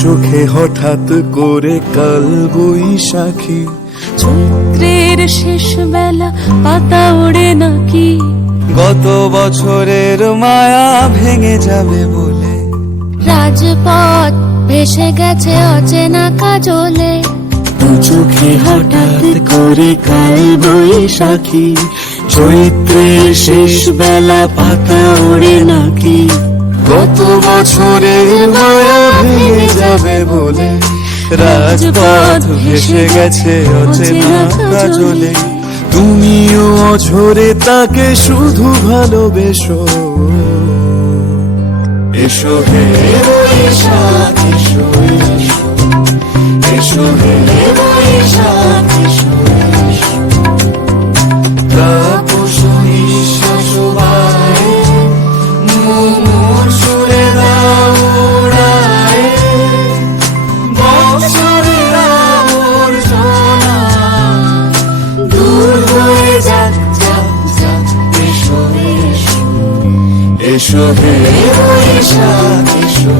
চোখে হঠাৎ করে কাল বৈশাখী, চৈত্রের শেষ বেলা পাতা ওড়ে নাকি, গত বছরের মায়া ভেঙে যাবে বলে, রাজপথ ভেসে গেছে অচেনা কাজলে। দু চোখে হঠাৎ করে কাল বৈশাখী, চৈত্রের শেষ বেলা পাতা ওড়ে নাকি, গত বছরের মায়া ভেঙে যাবে বলে, রাজপথ ভেসে গেছে অচেনা কাজলে। তুমিও অঝরে তাকে শুধু ভালোবেসো, এসো হে বৈশাখ এসো, এসো হে বৈশাখ এসো, তাপস নিঃশ্বাস বায়ে, মুমুর সুরে দাও উড়ায়ে, বৎসরের আবর্জনা দূর হয়ে যাক যাক যাক, এসো এসো, এসো হে বৈশাখ এসো।